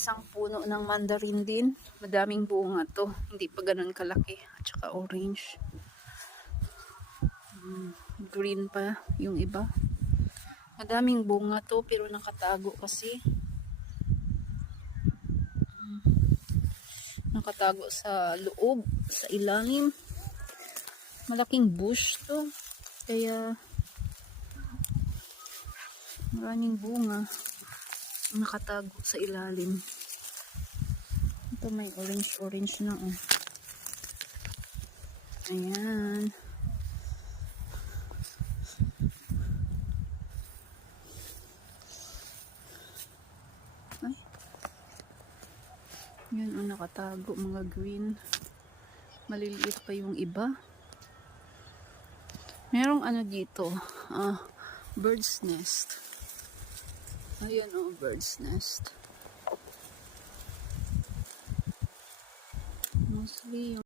Isang puno ng mandarin din. Madaming bunga to. Hindi pa ganun kalaki. At saka orange. Green pa yung iba. Madaming bunga to pero nakatago kasi. Nakatago sa loob, sa ilalim. Malaking bush to. Kaya maraming bunga nakatago sa ilalim. Ito may orange na oh. Ayan. Ay. Yan ang nakatago, mga green. Maliliit pa yung iba. Merong ano dito, bird's nest. Ayan oh, bird's nest. Mostly yung